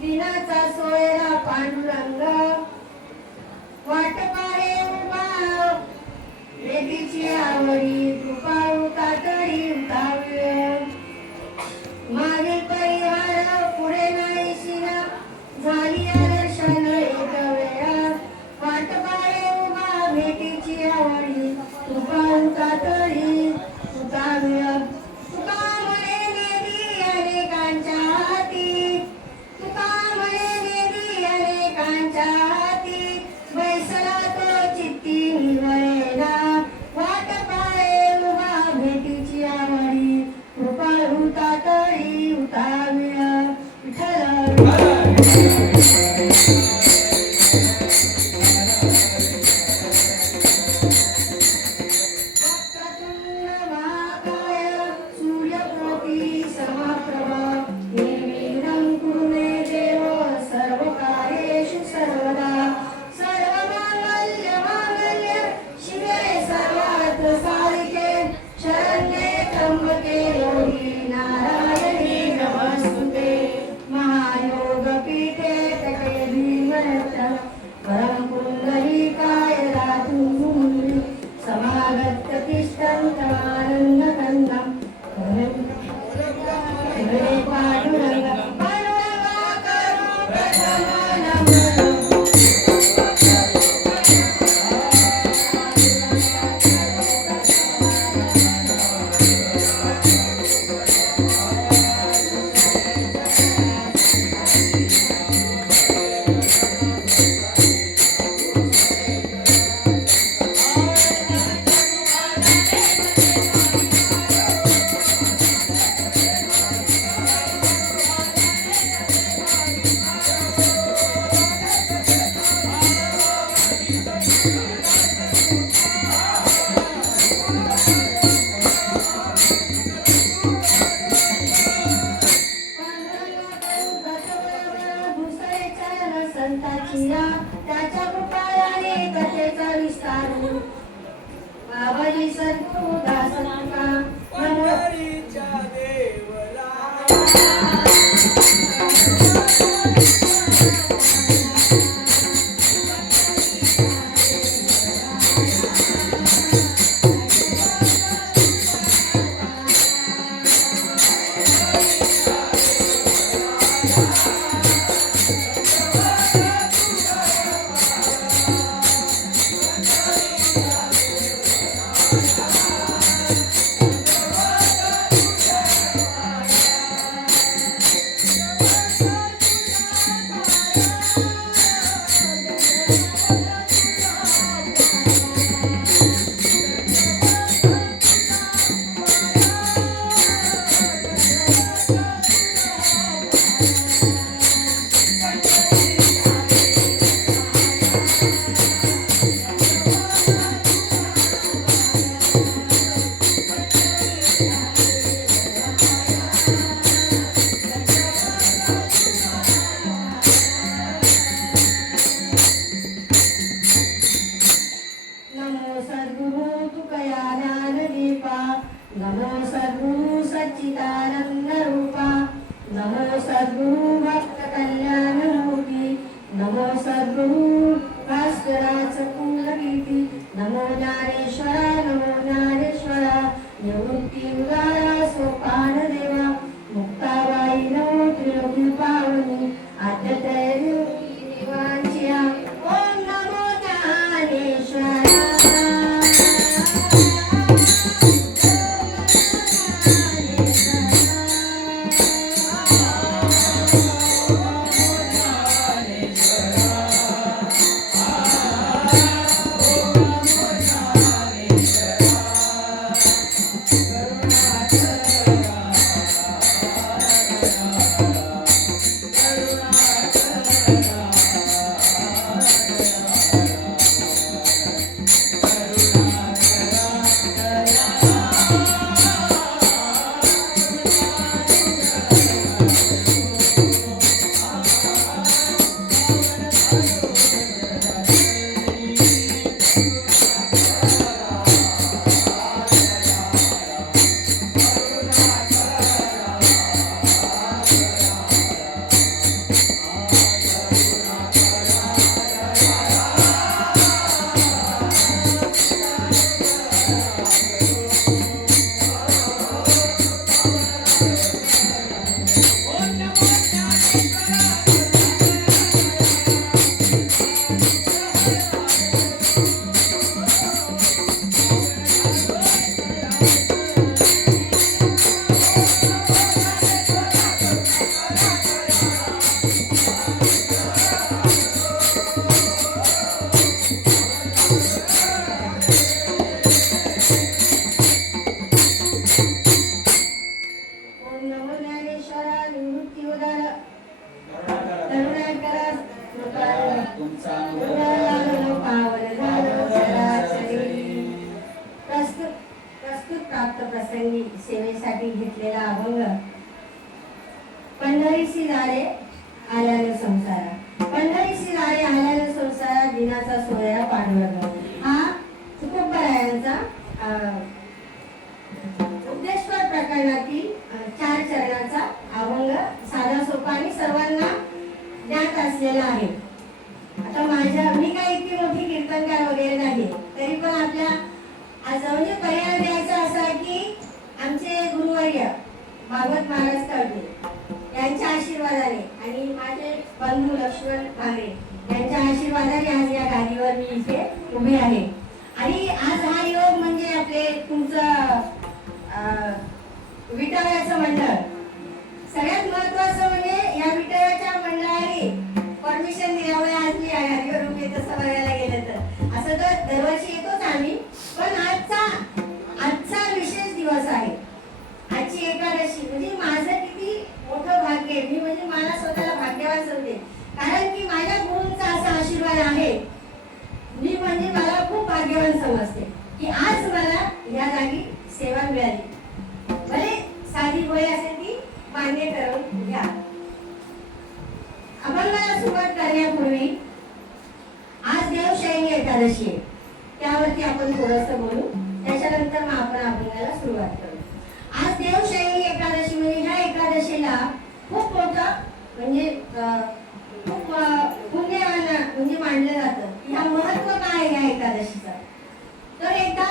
दिनाचा सोयरा पांडुरंग वाट पाहे उभा वेदीची आवडी कृपाळू कातडी उतावळ मागे परिहार पुढे नाही शिरा झाली दर्शन एक वेळा वाट पाहे उभा भेटीची आवडी कृपाळू कातडी उतावळ तुका म्हणे नेदी अनेकांच्या हाती तुका म्हणे नेदी अनेकांच्या हाती बैसला तो चित्ती निवळेला वाट पाहे उभा भेटीची आवडी कृपाळू कातडी उतावळ विठ्ठल त्याच्या कृपायाने कथेचा विस्तार बाबाजी संतू दासनका मनोहरीच्या देवला चांगलं लागलं पावन झालं चराचरी. प्रस्तुत प्राप्त प्रसंगी सेवेसाठी घेतलेला अभंग पंढरीसी दारे आल्यानं संसारा. पंढरीसी दारे आल्यानं संसारा दिनाचा सोहळा पांडुरंग. हा तुकोबरायांचा उपदेश्वर प्रकरणातील 4 चरणाचा अभंग साधा सोपा आणि सर्वांना ज्ञात असलेला आहे. आता मी काही इतकी मोठी कीर्तनकार वगैरे नाही, तरी पण आपल्या आज म्हणजे पर्याय द्यायचा असा की आमचे गुरुवर्य भागवत महाराज तळगे यांच्या आशीर्वादाने आणि माझे बंधू लक्ष्मण भांगरे यांच्या आशीर्वादाने आज या गाडीवर मी इथे उभी आहे. आणि आज हा योग म्हणजे आपले तुमचं विटाव्याचं मंडळ. सगळ्यात महत्वाचं म्हणजे या विटाव्याच्या मंडळाने परमिशन दिल्यामुळे आज मी या गाडीवर उभी आहे. तसं बघायला गेलं तर असं तर दरवर्षी येतोच आम्ही, पण आजचा विशेष दिवस आहे. आजची एकादशी म्हणजे माझं किती मोठं भाग्य आहे. मी म्हणजे मला स्वतःला भाग्यवान समजते, कारण की माझ्या गुरूंचा असा आशीर्वाद आहे. मी म्हणजे मला खूप भाग्यवान समजते की आज मला या जागी सेवा मिळाली. भले साधी होय असेल ती मान्य करून घ्या. अभंगाला सुरुवात करण्यापूर्वी आज देवशयनी एकादशी आहे, त्यावरती आपण थोडंसं बोलू. त्याच्यानंतर मग आपण अभंगाला सुरुवात करू. आज देवशयनी एकादशी म्हणजे ह्या एकादशीला खूप मोठं म्हणजे खूप पुण्यवान म्हणजे मानलं जातं. ह्या महत्व काय या एकादशीचं, तर एकदा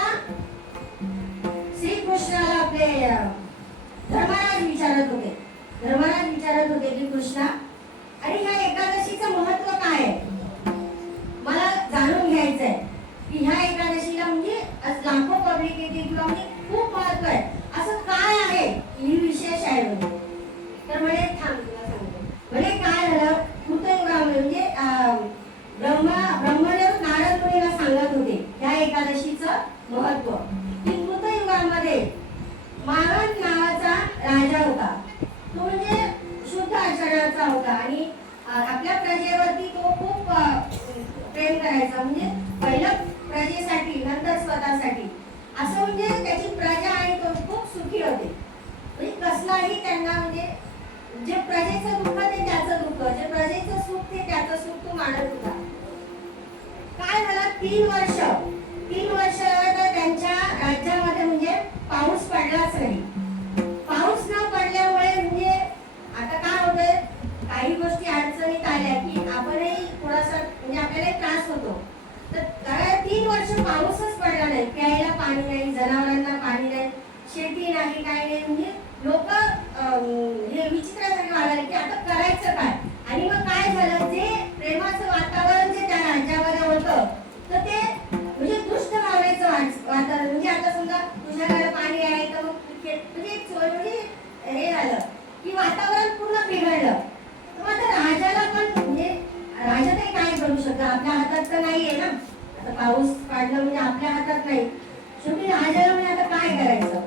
श्रीकृष्णाला आपले धर्मराज विचारत होते की कृष्णा, आणि ह्या एकादशीचं महत्व काय आहे मला जाणून घ्यायचं आहे. की ह्या एकादशीला म्हणजे आज लाखो पब्लिक येते किंवा म्हणजे खूप महत्व आहे, असं काय आहे ही विशेष आहे म्हणजे. तर म्हणे थांब तुला सांगतो. म्हणे काय झालं, म्हणजे ब्रह्मदेव नारद मुनीला सांगत होते ह्या एकादशीचं महत्व. की कृतयुगामध्ये मारन नावाचा राजा होता. तो म्हणजे शुद्ध आचरणाचा होता आणि आपल्या प्रजेवरती तो खूप प्रेम करायचा. म्हणजे पहिलं प्रजेसाठी नंतर स्वतःसाठी असं, म्हणजे त्याची प्रजा आणि तो खूप सुखी होते. म्हणजे कसलाही त्यांना म्हणजे जे प्रजेचं दुःख ते त्याचं दुःख, जे प्रजेचं सुख ते त्याचं सुख तो मानत होता. काय झालं, 3 वर्ष तर त्यांच्या राज्यामध्ये म्हणजे पाऊस पडलाच नाही. पाऊस न पडल्यामुळे म्हणजे आता काय होतंय, काही गोष्टी अडचणीत आल्या की आपणही थोडासा म्हणजे आपल्याला त्रास होतो. तर 3 वर्ष पाऊसच पडला नाही, प्यायला पाणी नाही, जनावरांना पाणी नाही, शेती नाही, काय नाही. म्हणजे लोक हे विचित्रासारखं वागायला की आता करायचं काय. आणि मग काय झालं, जे प्रेमाचं वातावरण जे त्या राज्यामध्ये होतं तर ते म्हणजे दुष्ट भावनेचं वातावरण. म्हणजे आता समजा तुझ्याकडे पाणी आहे तर मग म्हणजे हे झालं की वातावरण पूर्ण बिघडलं. मग आता राजाला पण म्हणजे राजा तरी काय करू शकतो, आपल्या हातात तर नाहीये ना. आता पाऊस पाडणं म्हणजे आपल्या हातात नाही. शेवटी राजाला म्हणजे आता काय करायचं.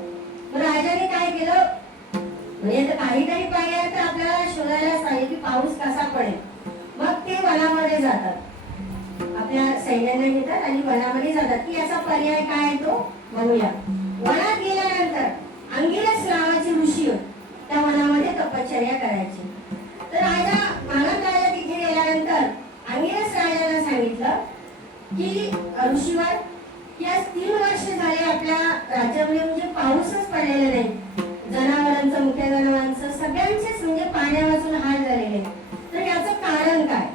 मग राजाने काय केलं, म्हणजे काहीतरी पर्याय तर आपल्याला शोधायलाच पाहिजे की पाऊस कसा पडेल. मग ते वनामध्ये जातात, आपल्या सैन्याने घेतात आणि वनामध्ये जातात की याचा पर्याय काय आहे तो बघूया. वनात गेल्यानंतर अंगिरस नावाचे ऋषी त्या वनामध्ये तपश्चर्या करायची. तर मानव राजा तिथे गेल्यानंतर अंगिरस राजाने सांगितलं की ऋषीवर की आज 3 वर्ष झाले आपल्या राज्यामध्ये म्हणजे पाऊसच पडलेला नाही. जनावरांचं, मुख्य जनावरांचं सगळ्यांचेच म्हणजे पाण्यावाचून हाल झालेले. तर याचं कारण काय,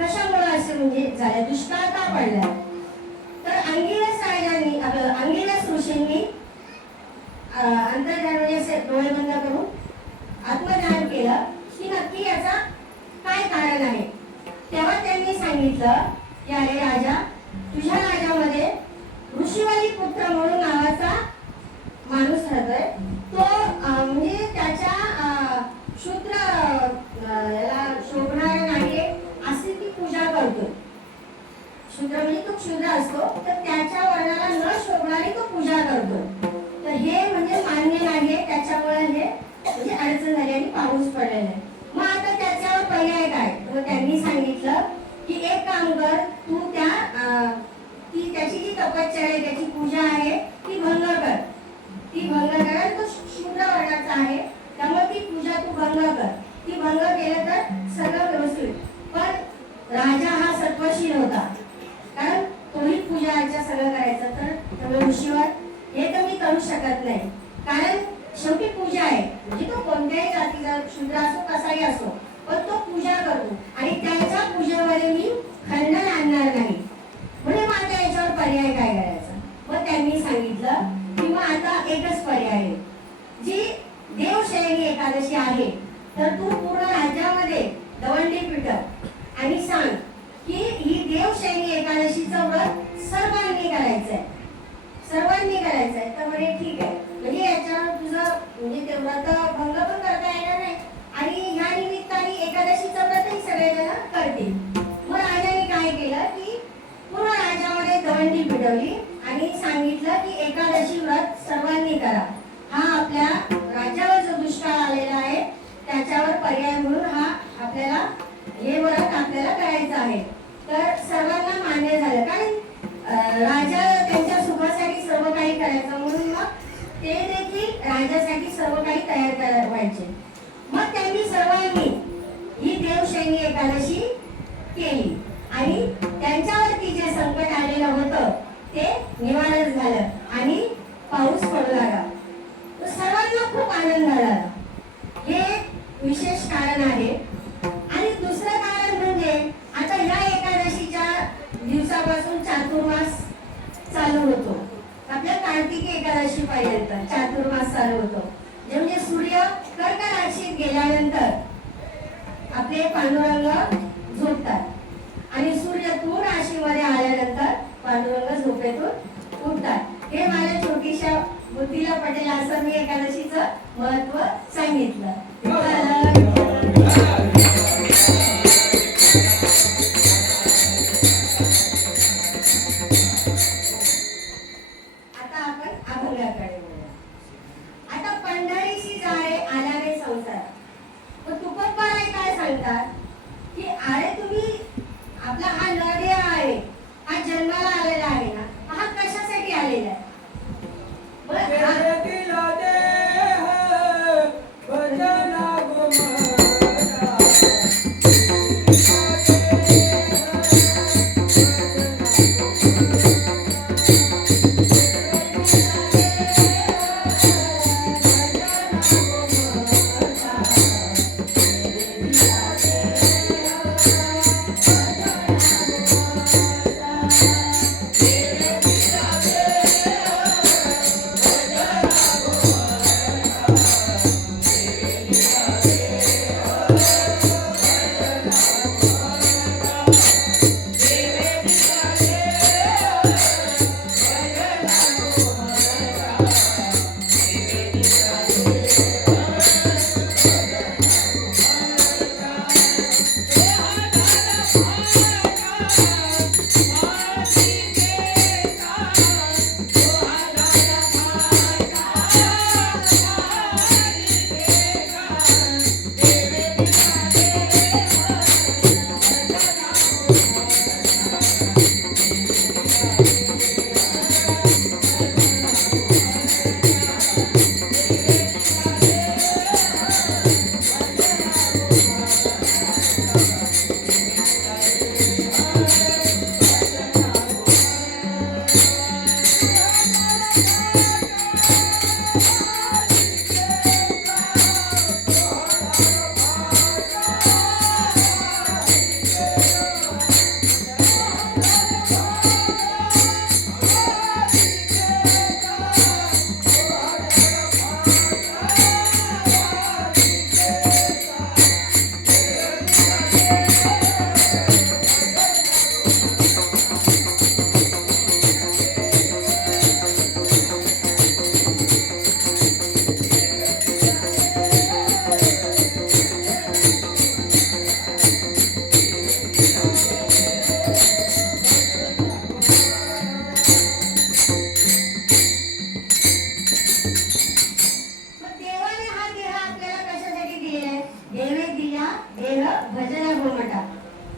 कशामुळे असं म्हणजे झालं, दुष्काळ का पडला. तर अंगिरस ऋषींनी अंतर्ध्यान म्हणजे असे डोळे बंद करून आत्मध्यान केलं की नक्की याचा काय कारण आहे. तेव्हा त्यांनी सांगितलं की अरे राजा, तुझ्या राज्यामध्ये ऋषीवाली पुत्र म्हणून नावाचा माणूस राहतोय. तो म्हणजे त्याच्या शूद्र याला शोभणारा नाही अशी ती पूजा करतो. शूद्र म्हणजे तो क्षुद्र असतो, तर त्याच्या वर्णाला न शोभणारी तो पूजा करतो. तर हे म्हणजे मान्य नाही, त्याच्यामुळे हे म्हणजे अडचण झाली आणि पाऊस पडलेला आहे. मग आता त्याच्यावर पर्याय काय, तर त्यांनी सांगितलं की एक काम आहे त्याची पूजा आहे ती भंग कर, ती भंग कर. आणि तो शूद्र वर्णाचा आहे त्यामुळे ती पूजा तू भंग कर. ती भंग केलं तर सगळं व्यवस्थित. पण राजा हा सत्वशील होता, कारण तोही पूजा अर्चा सगळं करायचं. तर ऋषीवर हे तर मी करू शकत नाही, कारण शेवटी पूजा आहे. म्हणजे तो कोणत्याही जातीचा शूद्र असो कसाही असो, पण तो पूजा करतो आणि त्याच्या पूजेमध्ये मी खंडन आणणार नाही. म्हणजे मग आता याच्यावर पर्याय काय करायचा? मग त्यांनी सांगितलं की मग आता एकच पर्याय आहे, जी देवशयनी एकादशी आहे. तर तू पूर्ण राज्यामध्ये दवंडी पिटव आणि सांग की ही देवशयनी एकादशीचं व्रत सर्वांनी करायचंय, सर्वांनी करायचंय. तर म्हणे ठीक आहे, म्हणजे याच्यावर तुझं म्हणजे ते व्रत भंग पण करता येणार नाही आणि ह्या निमित्ताने एकादशीचं व्रतही सगळेजण करतील. मग राजाने काय केलं की पूर्ण राज्यामध्ये दवंडी पिटवली आणि सांगितलं की एकादशी व्रत सर्वांनी करा. हा आपल्या राज्यावर जो दुष्काळ आलेला आहे त्याच्यावर पर्याय म्हणून हा आपल्याला हे व्रत आपल्याला करायचं आहे. तर सर्वांना मान्य झालं, कारण राजा त्यांच्या सुखासाठी सर्व काही करायचं म्हणून मग ते देखील राजासाठी सर्व काही तयार व्हायचे. मग त्यांनी सर्वांनी ही देवशयनी एकादशी केली आणि त्यांच्यावरती जे संकट आलेलं होतं ते निवारण झालं आणि पाऊस पडू लागला. सर्वांना खूप आनंद झाला. हे विशेष कारण आहे. आणि दुसरं कारण म्हणजे आता ह्या एकादशीच्या दिवसापासून चातुर्मास चालू होतो. आपल्या कार्तिकी एकादशी पर्यंत चातुर्मास चालू होतो. म्हणजे सूर्य कर्क राशीत गेल्यानंतर आपले पांडुरंग झोपतात आणि सूर्य तूळ राशीमध्ये आल्यानंतर पांडुरंग झोपेतून उठतात. हे माझ्या छोटीशा बुद्धीला पटेल असं मी एकादशीचं महत्व सांगितलं. आता आपण अभंगाकडे बोलूया. आता पंढरीशी जाळे आल्याने संसार. तुकोबाराय काय सांगतात की अरे तुम्ही आपला हा नरदेह आहे, हा जन्माला आलेला आहे ना, हा कशासाठी आलेला आहे?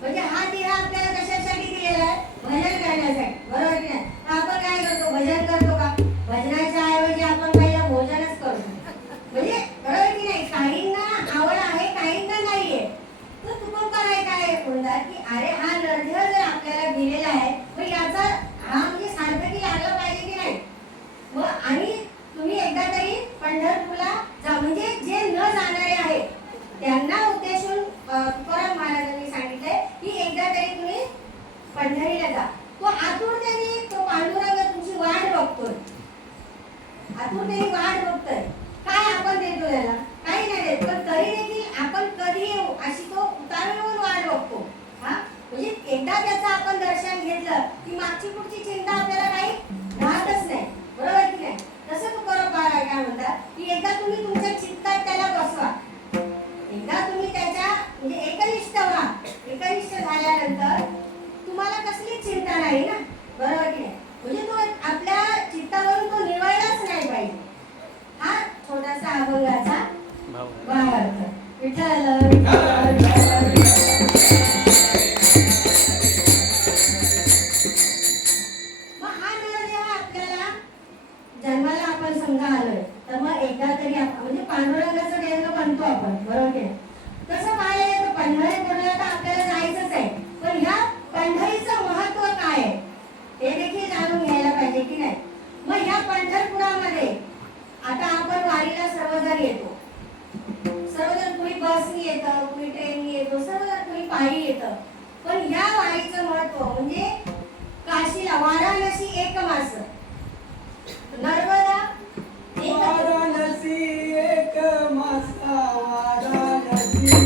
म्हणजे हा देह आपल्याला कशासाठी दिलेला आहे? भजन करण्यासाठी. बरोबर की नाही? आपण काय करतो? की अरे हा नरदेह जर आपल्याला दिलेला आहे मग याचा हा म्हणजे सार्थकी लागला पाहिजे की नाही. मग आणि तुम्ही एकदा तरी पंढरपूरला जा. म्हणजे जे न जाणारे आहेत त्यांना उद्देशून तुकाराम महाराजांनी सांगितलंय की एकदा तरी तुम्ही पंढरीला जा. तो आतुरतेने तो पांडुरंग तुमची वाट बघतोय, आतुरतेने वाट बघतोय. काय आपण देतो त्याला? काही नाही देत, पण तरी देखील आपण कधी येऊ अशी तो उतावळून वाट बघतो. हा म्हणजे एकदा त्याचं आपण दर्शन घेतलं की मागची पुढची चिंता आपल्याला काही राहतच नाही. बरोबर की नाही? तसं तुकाराम महाराज काय म्हणतात की एकदा तुम्ही तुमच्या चित्तात त्याला बसवा, एकदा तुम्ही त्याच्या म्हणजे एकनिष्ठ व्हा. एकनिष्ठ झाल्यानंतर तुम्हाला कसली चिंता नाही ना. बरोबर की नाही? म्हणजे तो आपल्या चित्तावरून तो निवळलाच नाही पाहिजे. हा छोटासा अभंगाचा भावार्थ. विठ्ठल मग हा नरदेह आपल्याला जन्माला आपण समजा आलोय तर मग एकदा तरी म्हणजे पांडुरंगाचं देह बनतो आपण. बरोबर की नाही? तसं पाहायला गेलं तर पंढरपूरला तर आपल्याला जायचंच आहे, पण ह्या पंढरीचं महत्व काय आहे ते देखील जाणून घ्यायला पाहिजे की नाही. मग ह्या पंढरपुरामध्ये आता आपण वारीला सर्वजण येतो, सर्वजण कुणी बसनी येतं, कुणी ट्रेननी येतो, सर्वजण कुणी पायी येतं. पण ह्या वारीचं महत्व म्हणजे काशीला वाराणसी एक मास, नर्मदा वाराणसी एक मासा, वाराणसी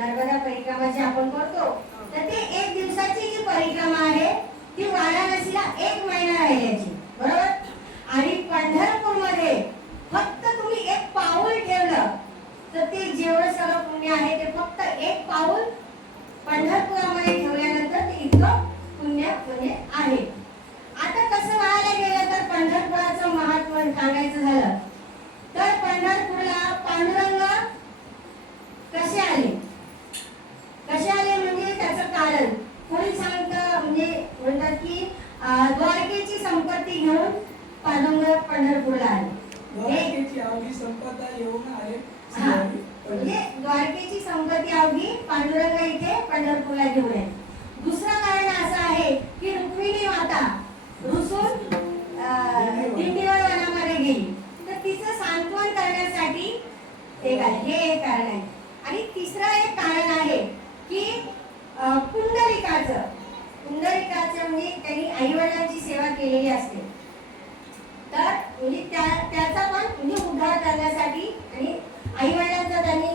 नर्मदा परिक्रमा जी आपण करतो तर ते एक दिवसाची जी परिक्रमा आहे ती वाराणसीला 1 महिना राहिल्याची. बरोबर? आणि पंढरपूरमध्ये फक्त तुम्ही एक पाऊल ठेवलं तर ते जेवढं सगळं पुण्य आहे ते फक्त एक पाऊल पंढरपुरामध्ये ठेवल्यानंतर ते इतकं पुण्य म्हणजे आहे. आता कसं व्हायला गेलं तर पंढरपुराचं महत्त्व सांगायचं झालं तर पंढरपूरला पांडुरंग कसे आले, कसे आले म्हणजे त्याचं कारण कोणी सांगतं. म्हणजे म्हणतात की द्वारकेची संपत्ती घेऊन पांडुरंग पंढरपूरला आले. द्वारकेची अवघी संपदा येऊन आले. म्हणजे द्वारकेची संपत्ती अवघी पांडुरंग इथे पंढरपूरला घेऊन आले. दुसरं कारण असं आहे की रुक्मिणी माता रुसून दिंडीवर वनामध्ये गेली तर तिचं सांत्वन करण्यासाठी हे एक कारण आहे. आणि तिसरं एक कारण आहे की पुंडलिकाचं म्हणजे त्यांनी आईवडिलांची सेवा केलेली असते तर म्हणजे त्याचा पण म्हणजे उद्धार करण्यासाठी आणि आईवडिलांचा त्यांनी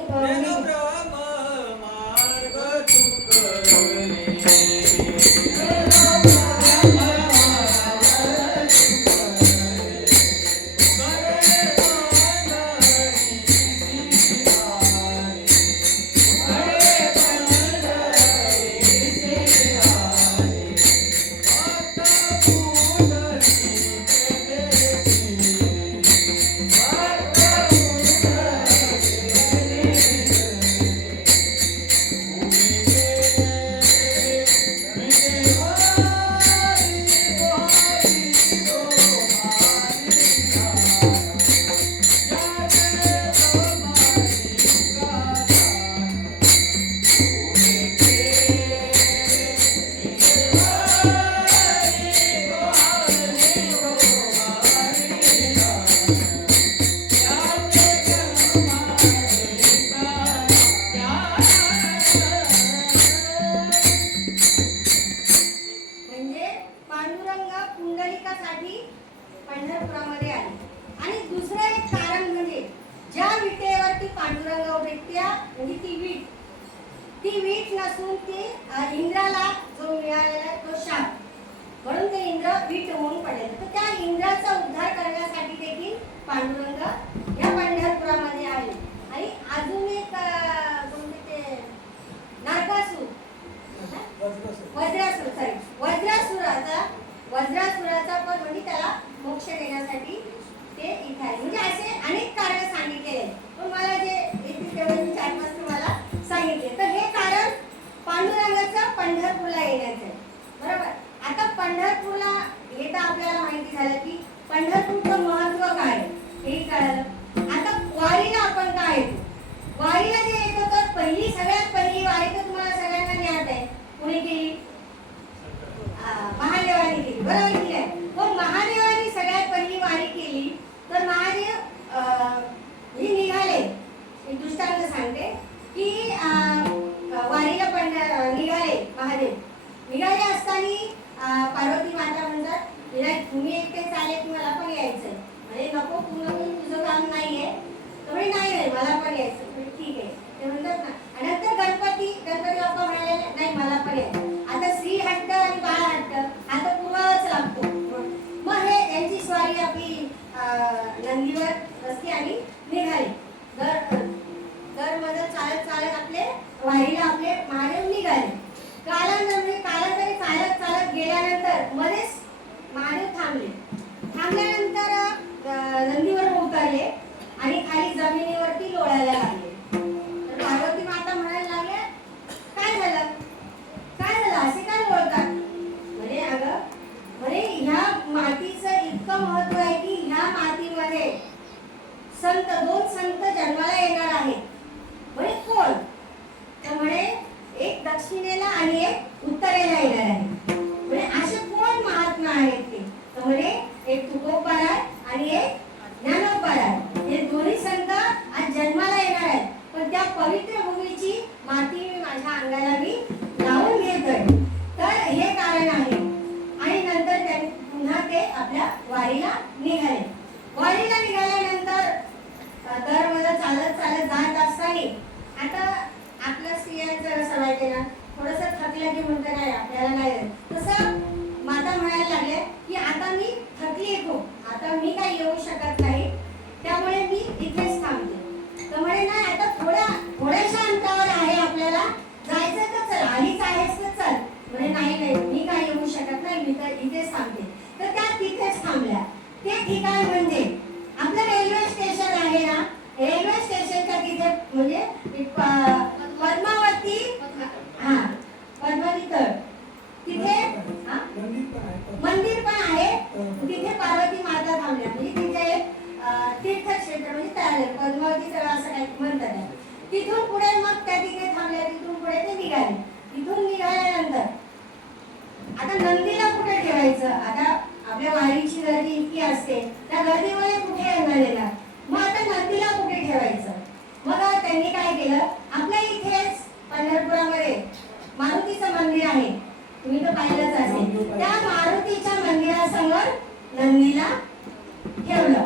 दर्शनासाठी पंढरपुरामध्ये आले. आणि दुसरं एक कारण म्हणजे ज्या विटेवरती पांडुरंग उभे म्हणजे ती वीट नसून ते इंद्राला जो मिळालेला तो शाप, म्हणून ते इंद्र वीट होऊन पडले. तर त्या इंद्राचा उद्धार करण्यासाठी देखील पांडुरंग या पंढरपुरामध्ये आले. आणि अजून एक कोणते ते नरकासूर, वज्रासुराचा पण म्हणजे त्याला मोक्ष देण्यासाठी ते इथे आहे. म्हणजे असे अनेक कारण सांगितलेले आहेत, पण मला जे येतील तेवढे मी 4-5 तुम्हाला सांगितले. तर हे कारण पांडुरंगाचं पंढरपूरला येण्याचं आहे. बरोबर. आता पंढरपूरला हे तर आपल्याला माहिती झालं की पंढरपूरचं महत्व काय हे कळलं. आता वारीला आपण काय येतो, वारीला जे येतो तर सगळ्यात पहिली वारी तर तुम्हाला सगळ्यांना ज्ञात आहे. कुणी केली? महादेवाने केली. बरोबर की नाही? पण महादेवाने सगळ्यात पहिली वारी केली तर महादेव हे निघाले. एक दृष्टांत सांगते की वारीला पण निघाले. महादेव निघाले असताना पार्वती माता म्हणतात विनायक तुम्ही एकटेच आले की मला पण यायचंय. म्हणजे नको तुझं काम नाहीये. तुम्ही नाही मला पण यायचं. ठीक आहे ते म्हणतात ना. आणि नंतर गणपती बाप्पा म्हणाले नाही मला पण यायचं. आता स्त्री हट्ट आणि बाळ हट्ट हा तर पुरावाच लागतो. मग हे यांची स्वारी आपली नंदीवर बसली आणि निघाली. मध्ये चालत आपले वारीला आपले महादेव निघाले. कालांतरी चालत गेल्यानंतर मध्येच महादेव थांबल्यानंतर नंदीवर उतरले आणि खाली जमिनीवरती लोळायला लागले. तर पार्वती माता म्हणायला लागल्या काय झालं असे काय लोळतात. म्हणजे अगं म्हणे ह्या मातीचं इतकं महत्व आहे की ह्या मातीमध्ये दोन संत जन्माला येणार आहेत. म्हणे कोण? तर म्हणे एक दक्षिणेला आणि एक उत्तरेला येणार आहे. म्हणजे असे कोण महात्मा आहेत ते? तर म्हणे एक तुकोबाराय आणि एक ज्ञानोबाराय. हे दोन्ही संत आज जन्माला येणार आहेत. पण त्या पवित्र भूमीची माती माझ्या अंगाला मी लावून घेतोय. तर हे कारण आहे. आणि नंतर त्यांनी पुन्हा ते आपल्या वारीला निघाले. वारीला निघाल्यानंतर दरमध्ये चालत जात असताना आता आपल्या स्त्रियांचं असं माहिती ना थोडंसं थकलं की म्हणतं नाही आपल्याला नाही. तसं माता म्हणायला लागल्या की आता मी थकली खूप, आता मी काही येऊ शकत नाही, त्यामुळे मी इथेच थांबते. तर म्हणे नाही आता थोड्याशा अंतरावर आहे आपल्याला जायचं तर चल, आलीच आहेस तर चल. म्हणे नाही मी काही येऊ शकत नाही, मी तर इथेच थांबते. तर त्या तिथेच थांबल्या. ते ठिकाण म्हणजे आपलं रेल्वे स्टेशन आहे ना, रेल्वे स्टेशनच्या तिथे म्हणजे पद्मावती तळ तिथे मंदिर पण आहे. तिथे पार्वती माता थांबल्या. म्हणजे तिथे एक तीर्थक्षेत्र म्हणजे तयार पद्मावती तळ असं काही म्हणतात. तिथून पुढे मग त्या तिथे थांबल्या. तिथून पुढे ते निघाले. तिथून निघाल्यानंतर आता नंदीला कुठे ठेवायचं? आता आपल्या वारीची गर्दी इतकी असते, त्या गर्दीमध्ये कुठे येणार? मग आता नंदीला कुठे ठेवायचं? मग त्यांनी काय केलं, आपल्या इथेच पंढरपुरामध्ये मारुतीचं मंदिर आहे, तुम्ही तर पाहिलंच असेल. त्या मारुतीच्या मंदिरासमोर नंदीला ठेवलं.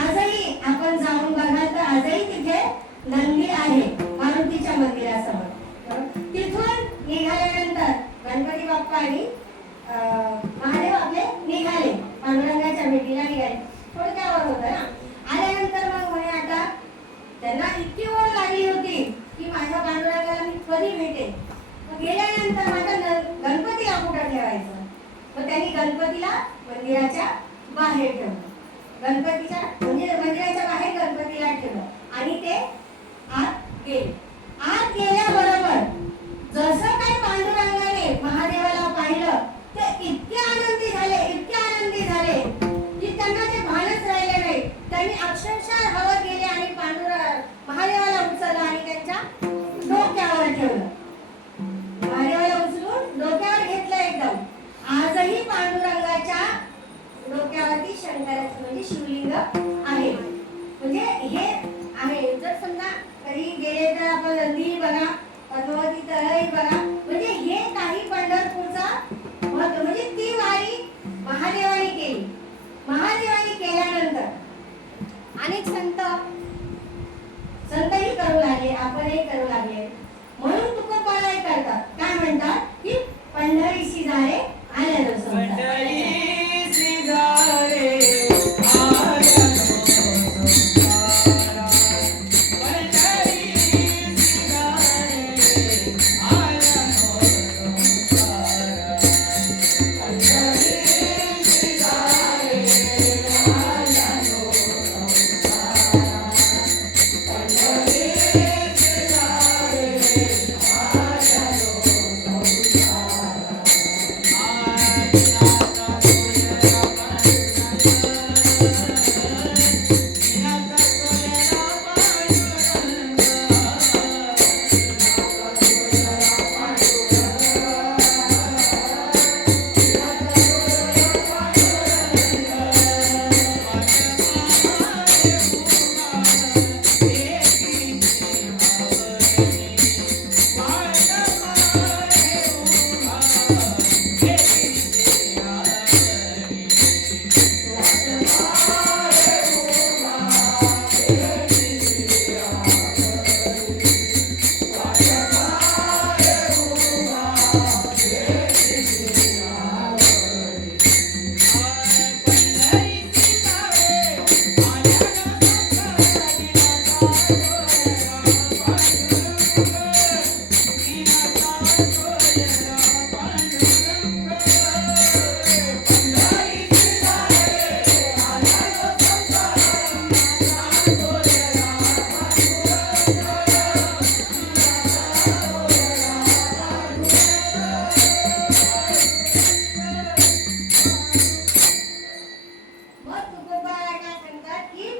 आजही आपण जाऊन बघाल तर आजही तिथे नंदी आहे मारुतीच्या मंदिरासमोर. तिथून निघाल्यानंतर गणपती बाप्पा आणि महादेव आपले निघाले, पांडुरंगाच्या भेटीला निघाले. थोडक्यावर होतं ना. आल्यानंतर मग म्हणे आता त्यांना इतकी ओढ लागली होती की माझ्या पांडुरंगाला मी कधी भेटेन. मग गेल्यानंतर माझ्या गणपतीला कुठं ठेवायचं? मग त्यांनी गणपतीला मंदिराच्या बाहेर ठेवलं. गणपतीच्या म्हणजे मंदिराच्या बाहेर गणपतीला ठेवलं आणि ते आत गेले. आत गेल्याबरोबर जसं काही पांडुरंगाने महादेवाला पाहिलं ते इतके आनंदी झाले की त्यांना ते भानच राहिले नाही. त्यांनी अक्षरशः हवं गेले आणि महादेवाला उचललं आणि त्यांच्या डोक्यावर ठेवलं. महादेवाला उचलून डोक्यावर घेतलं एकदम. आजही पांडुरंगाच्या डोक्यावरती शंकराचं म्हणजे शिवलिंग आहे. म्हणजे हे आहे. जर समजा कधी गेले तर आपण नंदी बघा अनेक संतही करू लागले, आपणही करू लागले. म्हणून तुकोबा काय करतात, काय म्हणतात की पंढरीशी जाणे आल्यानं संसार. पंढरीशी जाणे आल्यानं संसारा. पंढरीशी जाणे आल्यानं संसारा. पंढरीशी जाणे आल्यानं संसारा.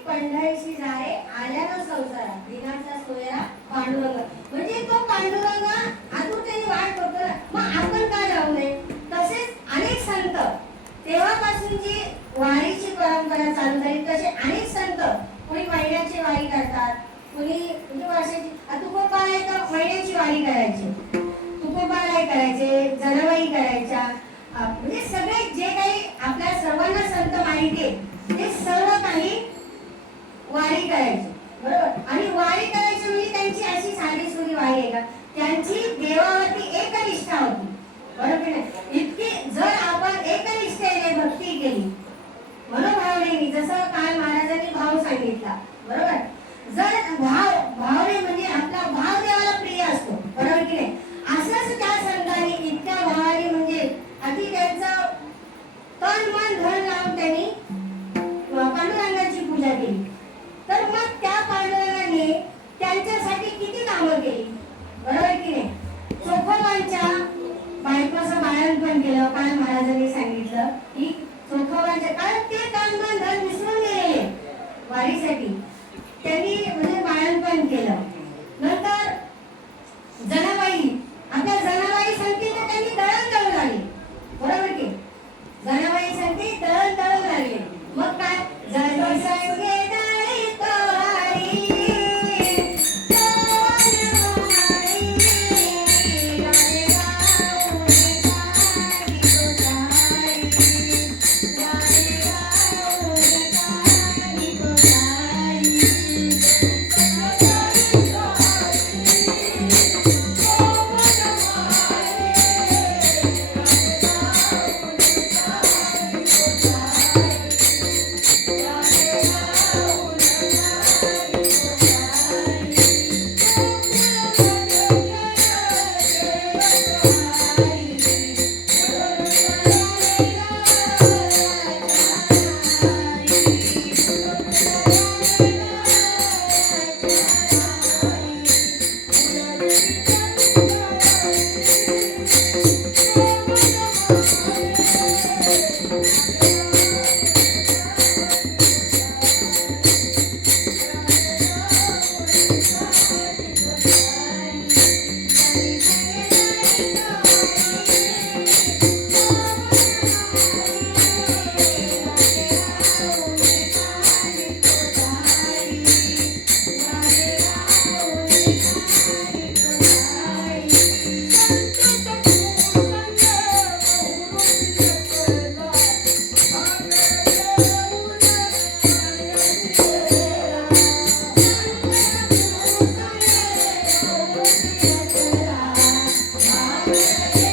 पंढरीशी जाणे आल्यानं संसारा. दिनाचा सोयरा पांडुरंग. म्हणजे तो पांडुरंग आतुरतेने वाट बघतो ना, मग आपण का जाऊ नये. तसेच अनेक संत तेव्हापासून जी वारीची परंपरा चालू झाली, तसे अनेक संत कोणी महिन्याची वारी करतात, कोणी म्हणजे वर्षाची. तुकोबा आहे तर महिन्याची वारी करायची, तुकोबा काय करायचे, जनाबाई करायच्या. म्हणजे सगळे जे काही आपल्या सर्वांना संत माहिती आहे ते सर्व काही वारी करायची, बरोबर. आणि वारी करायची म्हणजे त्यांची अशी साधी सुधी वारी आहे का, त्यांची देवावरती एकनिष्ठा होती, बरोबर की नाही. इतकी जर आपण एकनिष्ठेने भक्ती केली, मनोभावनेने, जसं काल महाराजांनी भाव सांगितला, बरोबर. जर भावने म्हणजे आपला भाव देवाला प्रिय असतो, बरोबर की नाही. असंच त्या संतांनी इतक्या भावाने म्हणजे अति त्यांचं तन मन धन लावून त्यांनी पांडुरंगाची पूजा केली. तर मग त्या पांडुरंगाने त्यांच्यासाठी किती कामं केली, बरोबर की नाही. चोखोबांच्या बायकोचं बाळंतपण केलं. काल महाराजांनी सांगितलं की चोखोबांच्या, कारण ते तन मन धन विसरून गेलेले वारीसाठी, त्यांनी म्हणजे बाळंतपण केलं. नंतर जनाबाई, आपल्या जनाबाई संतीने त्यांनी दळण दळून आली, बरोबर की. जनाबाई संती दळण दळून आली. मग काय, जन संगे दळित वारी, Thank you.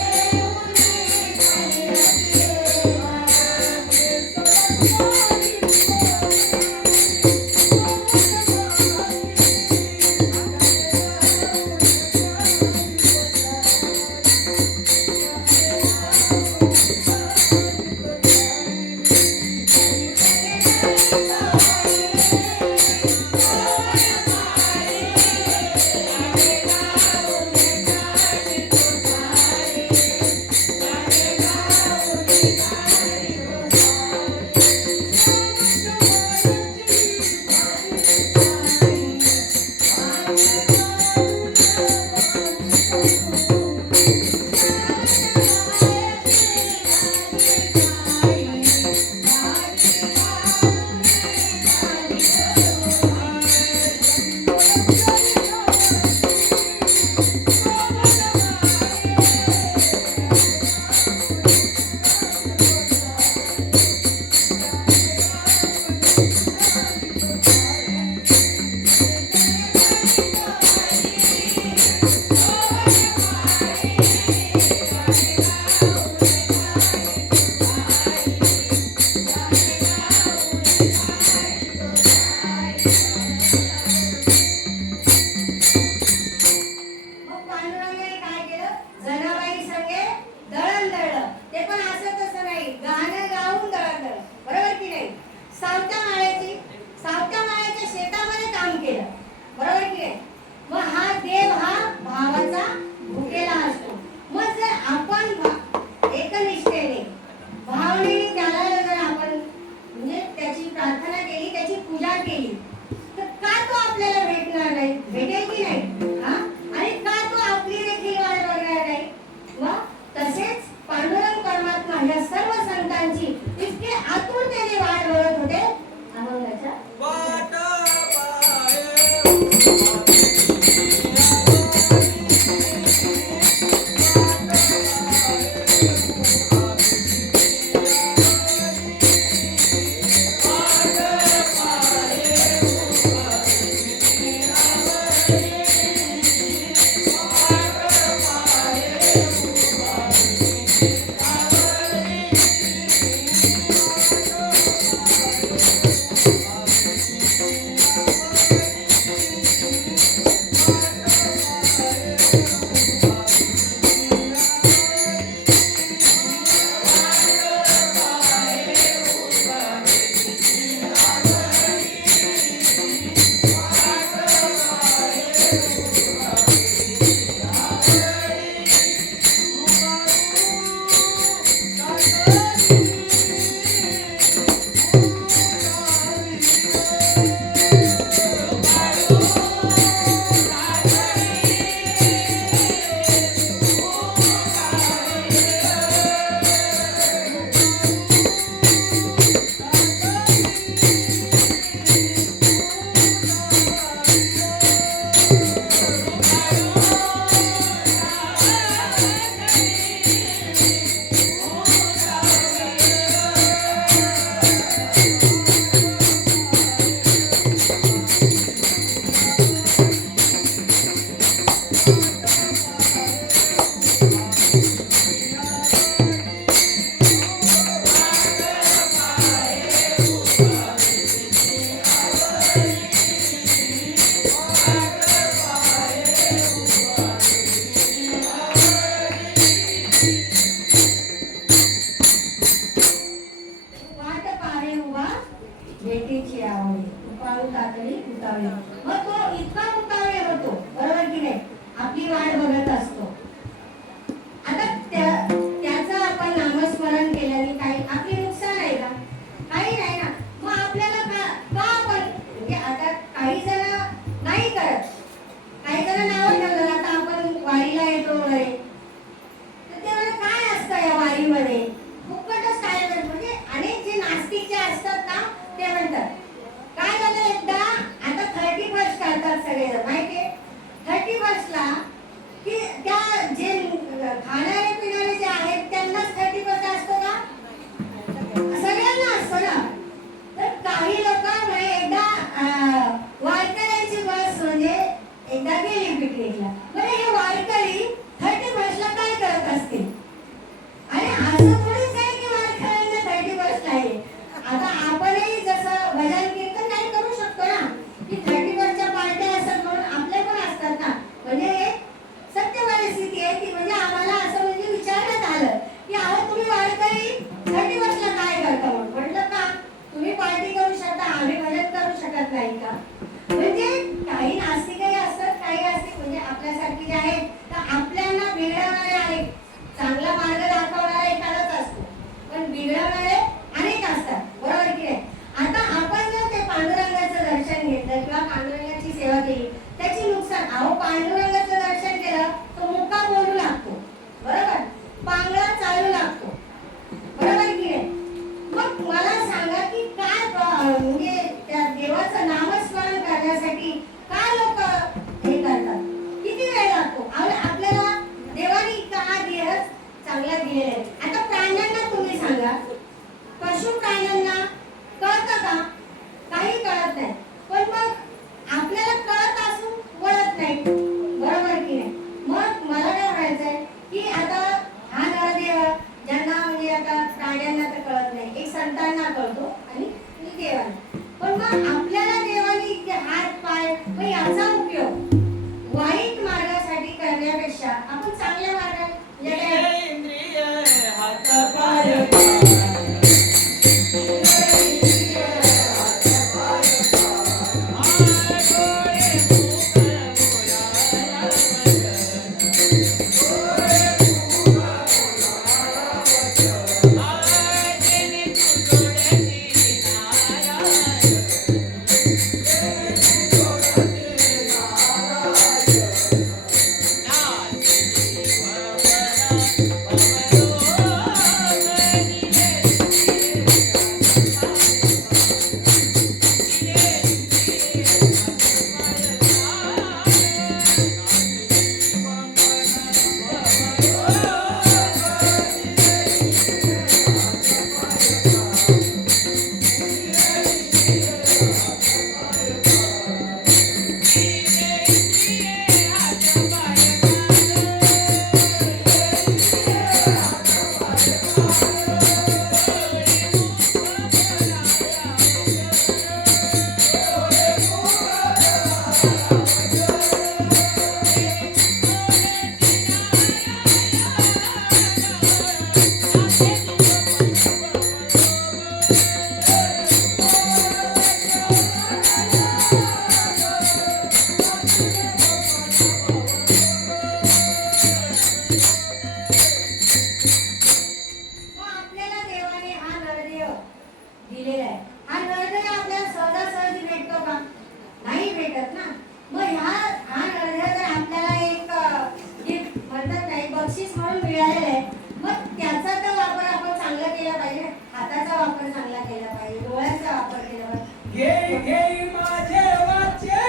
बक्षीस म्हणून मिळालेलं आहे, मग त्याचा तर वापर आपण चांगला केला पाहिजे. हाताचा वापर चांगला केला पाहिजे, डोळ्याचा वापर केला पाहिजे. घे घे माझे वाचे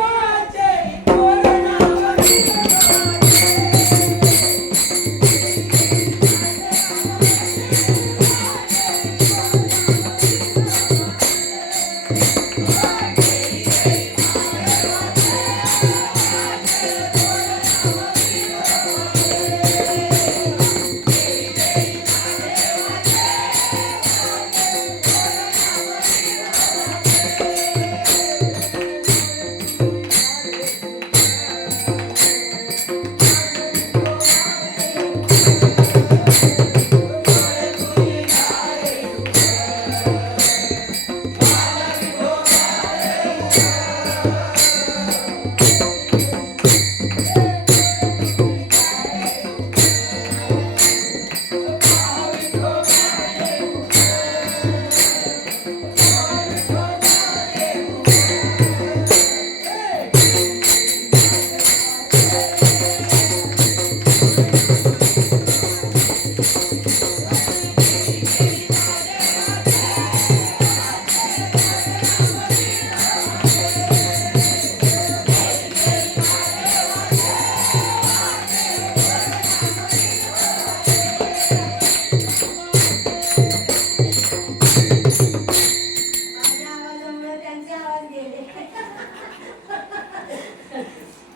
वाचे कोरोनावरी माझ्या आवाजामुळे त्यांचे आवाज गेले.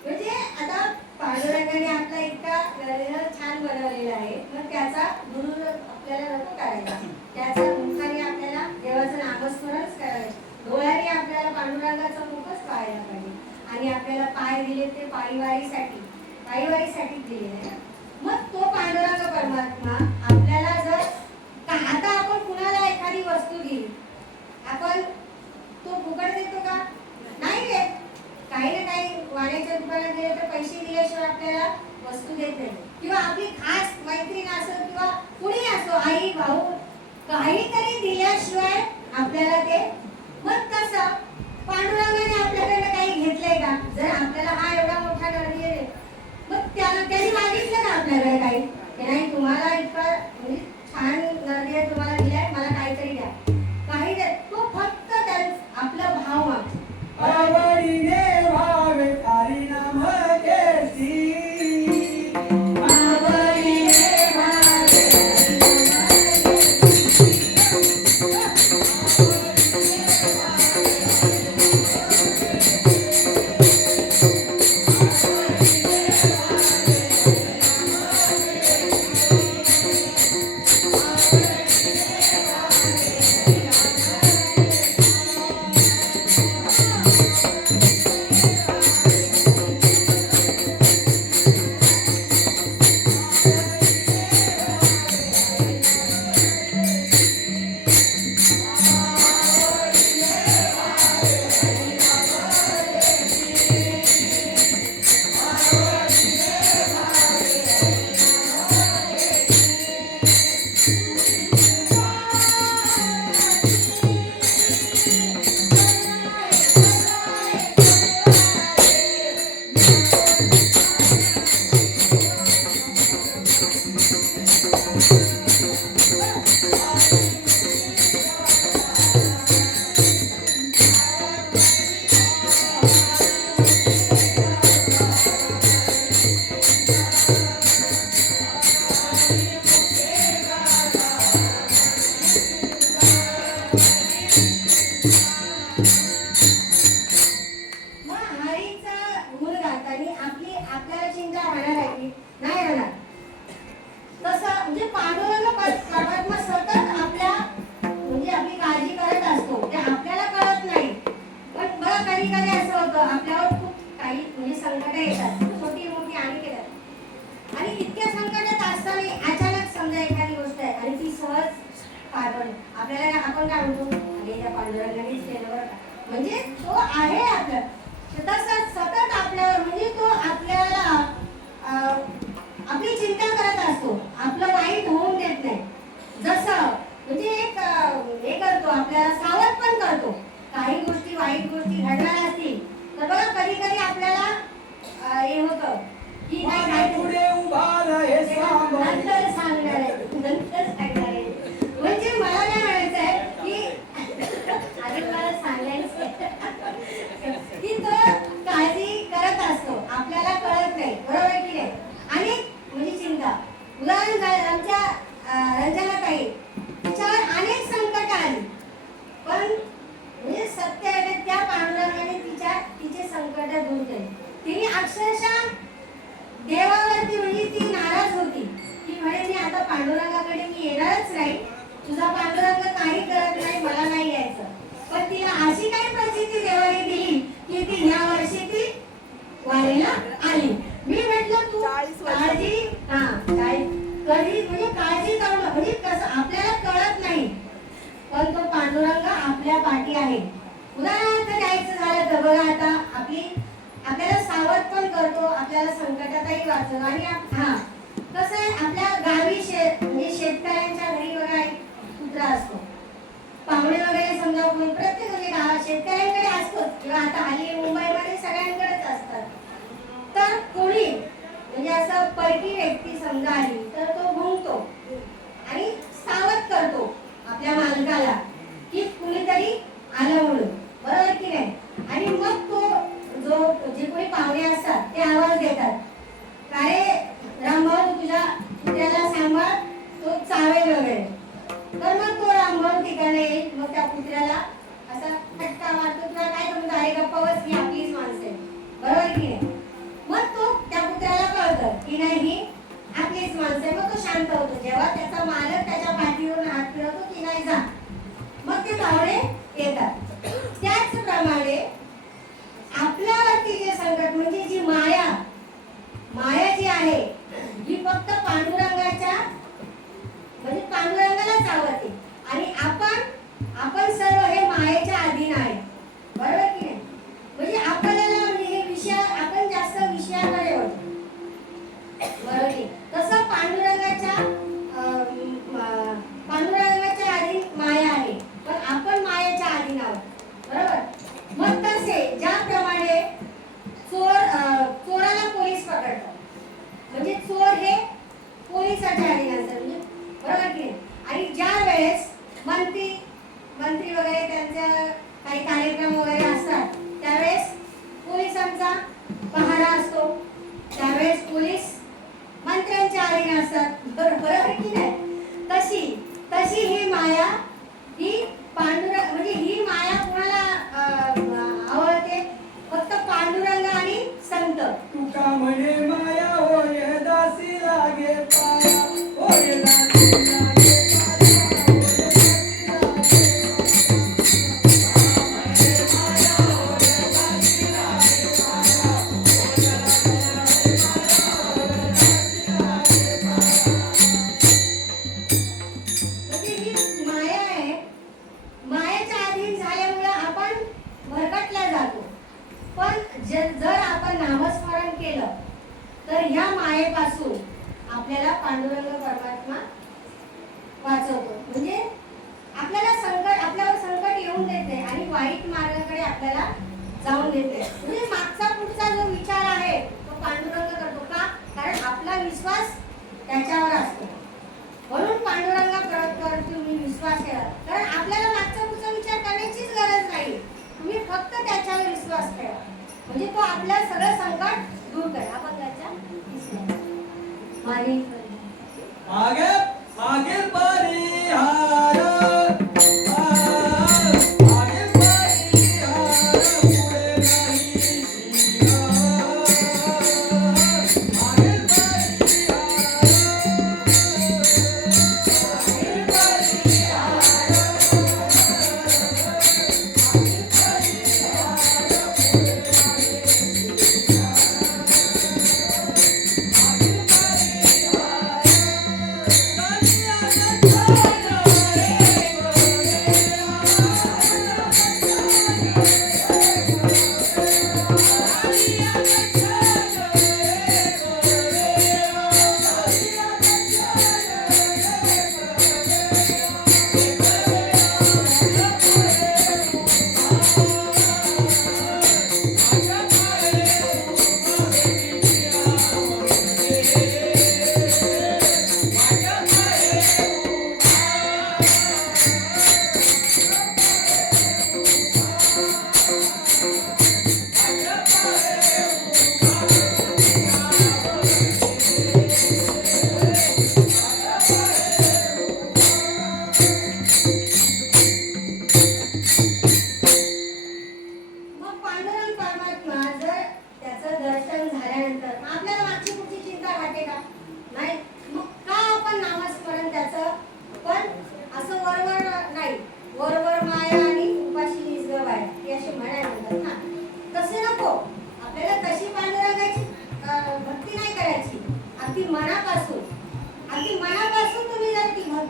म्हणजे आता पांडुरंगाने आपला इतका हृदय छान बनवलेला आहे, मग त्याचा गुरु आपल्याला नको करायचा. त्याच्या मुखाने आपल्याला देवाचं नामस्मरणच करायचं, डोळ्याने आपल्याला पांडुरंगाचा मुखच पाहायला पाहिजे. आणि आपल्याला पाय दिले ते पायवारीसाठी दिलेले आहे ना. मग तो पांडुरंग परमात्मा आपल्याला जर आता आपण कुणाला एखादी वस्तू दिली, आपण तो फुकट देतो का? नाही देत. काही ना काही वाण्याच्या दुकानात गेले तर पैसे दिल्याशिवाय आपल्याला वस्तू देत नाही. किंवा आपली खास मैत्रीण असो किंवा कुणी असो, आई भाऊ, काहीतरी दिल्याशिवाय आपल्याला ते. मग कसं पांडुरंगाने आपल्याकडे काही घेतलंय का? जर आपल्याला हा एवढा मोठा नरदी आहे, मग त्यांनी मागितलं ना आपल्याकडे काही, की नाही तुम्हाला इतका म्हणजे छान नरदी तुम्हाला दिलाय, मला काहीतरी द्या. काही देत तो फक्त आपला भाव मागतो. आवडीने भावे हरी नाम घेसी आवडीने भावे आपल्याला आपण काय म्हणतो अरे त्या पांडुरंगानेच केलं बरं का, म्हणजे तो आहे आपलं सतत आपल्यावर, म्हणजे तो आपल्याला आपली चिंता करत असतो, आपलं वाईट होऊन देत नाही. जसं म्हणजे एक हे करतो, आपल्याला सावध पण करतो. काही गोष्टी वाईट गोष्टी घडणार असतील तर बघा कधी कधी आपल्याला हे होतं की नाही पुढे उभा रंजनाताई तिच्यावर अनेक संकट आली, पण म्हणजे सत्य आहे त्या पांडुरंगाने तिचे संकट दूर केले. तिने अक्षरशः देवावरती म्हणजे ती नाराज होती. ती म्हणे मी आता पांडुरंगाकडे मी येणारच नाही, तुझा पांडुरंग काही करत नाही, मला नाही यायचं. पण तिला अशी काही प्रचिती देवाने दिली की ती ह्या वर्षी ती वारीला आली. मी म्हटलं तू काळजी कधी म्हणजे काळजी करू म्हणजे कसं आपल्याला कळत नाही, पण तो पांडुरंग आपल्या पाठी आहे. उदाहरणार्थ द्यायचं झालं तर बघा आता आपल्याला सावध पण करतो, आपल्याला संकटातही वाचवतो. आणि कसं आहे आपल्या गावी म्हणजे शेतकऱ्यांच्या घरी बघा एक कुत्रा असतो. पाहुणे वगैरे समजा प्रत्येक म्हणजे गावात शेतकऱ्यांकडे असतो किंवा आता हल्ली मुंबईमध्ये सगळ्यांकडेच असतात. तर कोणी म्हणजे असं परकी व्यक्ती समजा आली तर तो भुंकतो आणि सावध करतो आपल्या मालकाला की कुणीतरी आलं म्हणून, बरोबर की नाही. आणि मग तो जे कोणी पाहुणे असतात ते आवाज देतात, काय रामभाऊ तुझ्या कुत्र्याला सांभाळ, तो चावेल वगैरे. तर मग तो रामभाऊ ठिकाणी येईल, मग त्या कुत्र्याला असा फटका मारतो किंवा काय म्हणतो अरे गप्पा बस ही आपलीच माणसं आहे, बरोबर की नाही. मग तो त्या कुत्र्याला कळतं की नाही ही आपलीच माणसं आहे. मग तो शांत होतो. जेव्हा त्याचा मालक त्याच्या पाठीवरून हात फिरवतो की नाही जा, मग ते पाहुणे येतात. त्याचप्रमाणे आपल्यावरती जे संकट म्हणजे जी माया जी आहे ही फक्त पांडुरंगाच्या म्हणजे पांडुरंगालाच आवडते. आणि आपण सर्व हे मायेच्या अधीन आहे, बरोबर की नाही. म्हणजे आपल्याला म्हणजे हे विषय आपण जास्त विषयाकडे वळतो, बरोबर की. तसं पांडुरंगाच्या अधीन माया आहे, पण आपण मायेच्या अधीन आहोत, बरोबर. मग तसे ज्याप्रमाणे चोराला पोलीस पकडतात म्हणजे चोर हे पोलिसाच्या अधीन असतात, म्हणजे बरोबर की नाही. आणि ज्या वेळेस मंत्री वगैरे त्यांच्या काही कार्यक्रम वगैरे असतात त्यावेळेस पोलिसांचा पहारा असतो, त्यावेळेस पोलीस मंत्र्यांच्या अधीन असतात, बरोबर की नाही. तशी ही माया ही पांडुरंग म्हणजे ही माया कोणाला आवडते, फक्त पांडुरंग आणि संत. तुका म्हणे माया होय दासी लागे पाया, होय दासी लागे जर आपण नामस्मरण केलं तर ह्या मायेपासून आपल्याला पांडुरंग परमात्मा वाचवतो. म्हणजे आपल्यावर संकट येऊन देत नाही आणि वाईट मार्गाकडे आपल्याला जाऊन देत नाही. म्हणजे मागचा पुढचा जो विचार आहे तो पांडुरंग करतो का, कारण आपला विश्वास त्याच्यावर असतो. म्हणून पांडुरंगावर तुम्ही विश्वास ठेवा, कारण आपल्याला मागचा पुढचा विचार करण्याचीच गरज नाही. तुम्ही फक्त त्याच्यावर विश्वास ठेवा म्हणजे तो आपलं सगळं संकट दूर करेल. आपण त्याच्या मागे मागे परिहार मागे परिहार पुढे नाही मागे परिहार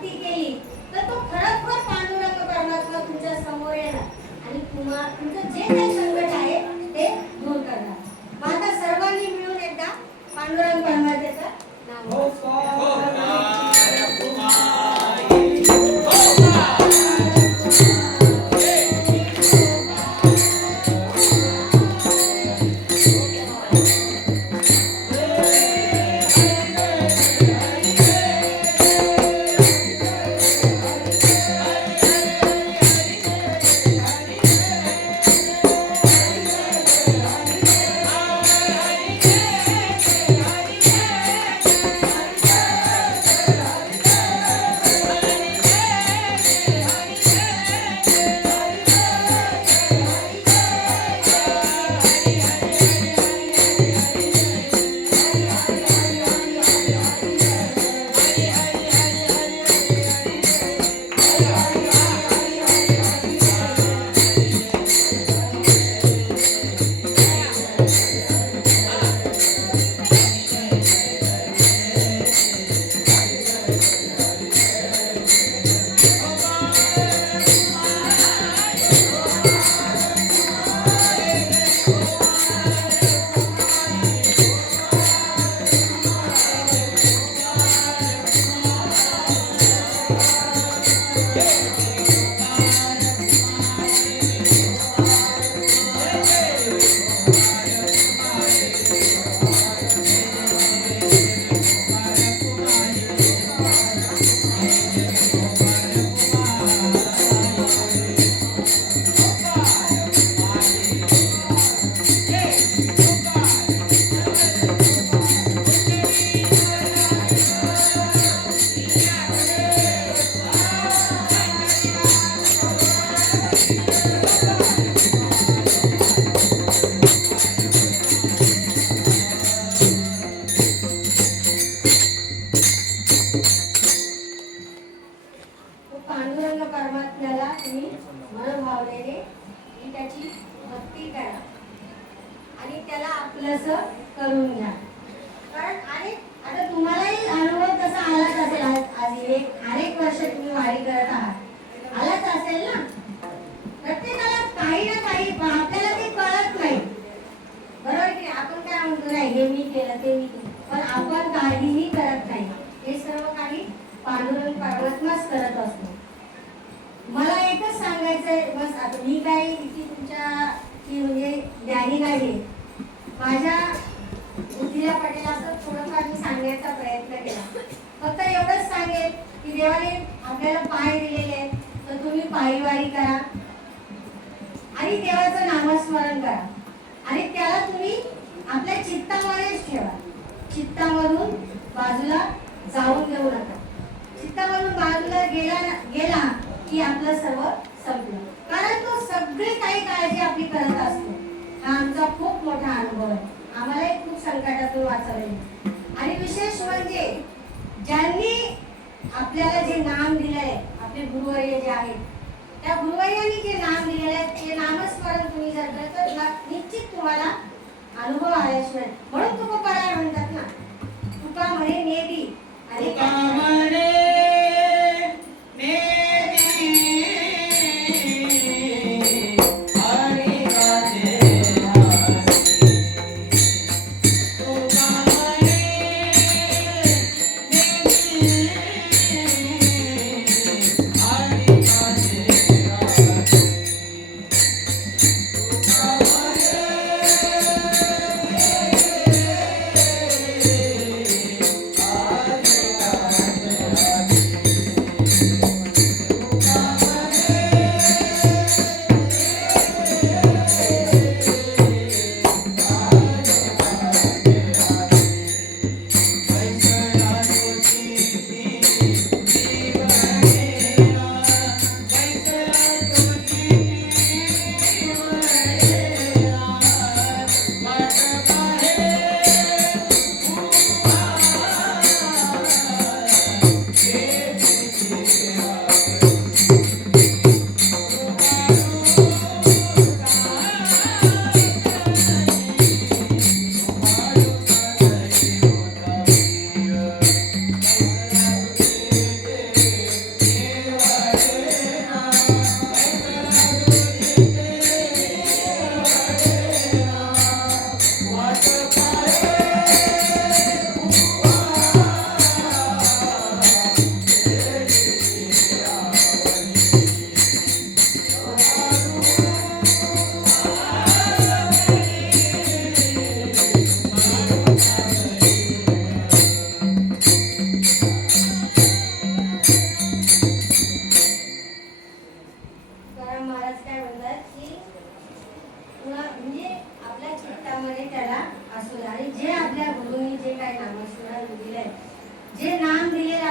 भक्ती केली तर तो खरोखर पांडुरंग परमात्मा तुमच्या समोर येणार आणि तुमचं जे काही संकट आहे ते दूर करणार. मग आता सर्वांनी मिळून एकदा पांडुरंग परमात्म्याचं नाव पांडुरंग परमात्म्याला तुम्ही मनोभावनेने त्याची भक्ती करा आणि त्याला आपलंसं करून घ्या. कारण आणि आता तुम्हालाही अनुभव तसा आलाच असेल. आज अनेक वर्ष तुम्ही वारी करत आहात, आलाच असेल ना. प्रत्येकाला काही ना काही आपल्याला ते कळत नाही, बरोबर की आपण काय म्हणतो नाही हे मी केलं ते मी केलं, पण आपण काहीही करत नाही. हे सर्व काही पांडुरंग परमात्माच करत असतो. मला एकच सांगायचंय बस. आता मी काही इथे तुमच्या म्हणजे ज्ञानी नाही, माझ्या बुद्धीला पटेल असं थोडंफार मी सांगण्याचा प्रयत्न केला. फक्त एवढंच सांगेल की देवाने आपल्याला पाय दिलेले आहेत तर तुम्ही पायीवारी करा आणि देवाचं नामस्मरण करा आणि त्याला तुम्ही आपल्या चित्तामध्येच ठेवा. चित्तामधून बाजूला जाऊन देऊ नका. चित्तामधून बाजूला गेला की आपलं सर्व संपलं. कारण तो सगळी काही काळजी आपली करत असतो. हा आमचा खूप मोठा अनुभव आहे. आम्हालाही खूप संकटातून वाचवले. आणि विशेष म्हणजे ज्यांनी आपल्याला जे नाम दिलंय, आपले गुरुवर्य जे आहेत, त्या गुरुवर्यांनी जे नाम दिलेलं आहे ते नामस्मरण तुम्ही जर केलं तर निश्चित तुम्हाला अनुभव आल्याशिवाय. म्हणून तुकोबाराय म्हणतात ना, तुका म्हणे नेदी आणि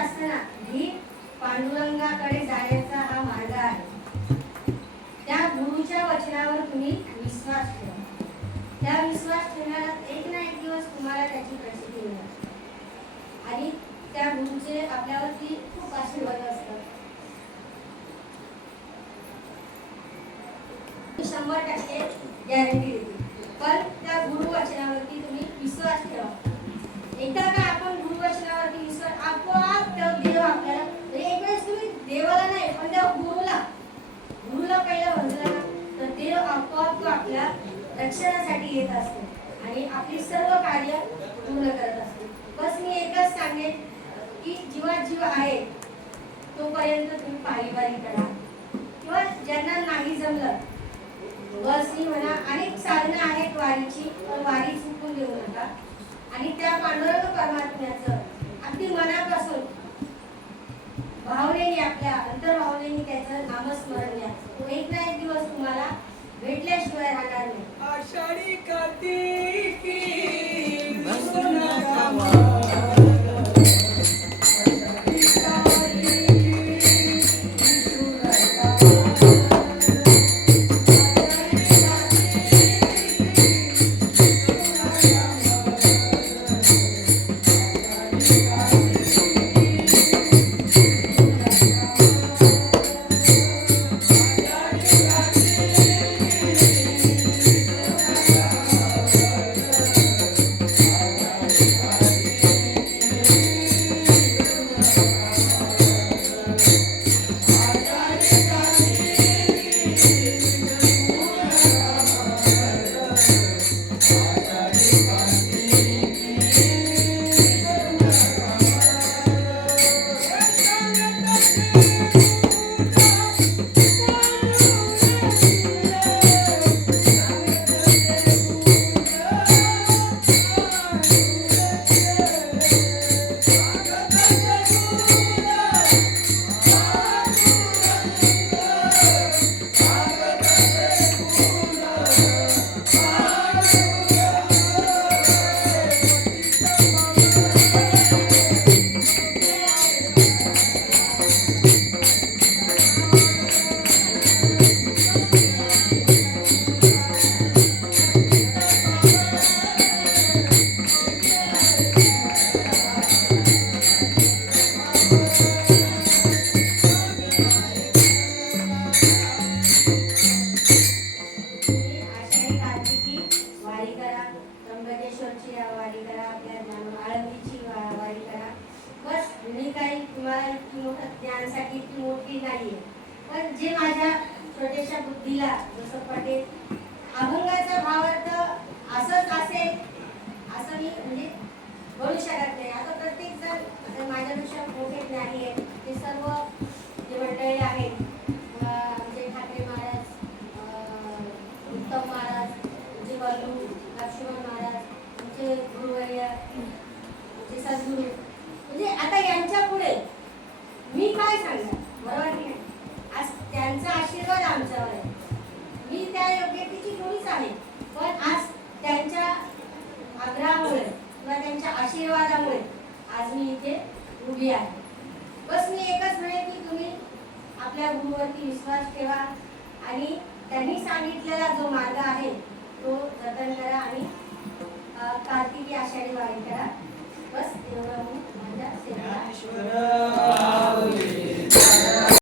असताना ही पांडुरंगाकडे जाण्याचा हा मार्ग आहे. त्या गुरुच्या वचनावर तुम्ही विश्वास ठेवा. त्या विश्वास ठेवण्याला एक ना एक दिवस तुम्हाला त्याची प्रसिद्धी मिळेल आणि त्या गुरुचे आपल्यावरती खूप आशीर्वाद असतात. 100% गॅरंटी देते. पण त्या गुरुवचनावरती तुम्ही विश्वास ठेवा. एकदा का आपण गुरुवचनावरती विश्वास, आपोआप देव आपल्याला, एक वेळेस तुम्ही देवाला नाही पण त्या गुरुला पहिला वंदला ना, तर देव आपोआप तो आपल्या रक्षणासाठी येत असतो आणि आपली सर्व कार्य पूर्ण करत असतो. बस मी एकच सांगेन की जीवात जीव आहे तोपर्यंत तुम्ही पायीवारी करा, किंवा ज्यांना नाही जमलं बस ही म्हणा, अनेक साधनं आहेत वारीची, पण वारी चुकून देऊ नका. आणि त्या पांडुरंग परमात्म्याचं अगदी मनापासून भावनेने, आपल्या अंतर्भावनेने त्याचं नामस्मरण घ्या. तो एक ना एक दिवस तुम्हाला भेटल्याशिवाय राहणार नाही. आषाढी कार्तिकी विसरू नका पण जे माझ्या छोट्याशा बुद्धीला जसं पटेल, अभंगाचा भावार्थ असंच असेल असं मी म्हणजे बोलू शकत नाही. आता प्रत्येक जण माझ्यापेक्षा मोठे ज्ञानी आहेत, ते सर्व जे मंडळी आहेत, आमचे ठाकरे महाराज, उत्तम महाराज, आमचे वल्लू लक्ष्मण महाराज, आमचे गुरुवर्य, आमचे सद्गुरू, म्हणजे आता यांच्या पुढे मी काय सांगणार, बरोबर की नाही? आज त्यांचा आशीर्वाद आमच्यावर आहे. मी त्या योग्यतेची थोडीच आहे, पण आज त्यांच्या आग्रहामुळे किंवा त्यांच्या आशीर्वादामुळे आज मी इथे उभी आहे. बस मी एकच म्हणेन की तुम्ही आपल्या गुरुवरती विश्वास ठेवा आणि त्यांनी सांगितलेला जो मार्ग आहे तो जतन करा आणि कार्तिकी आषाढी वारी करा. बस एवढं माझ्या सेवेला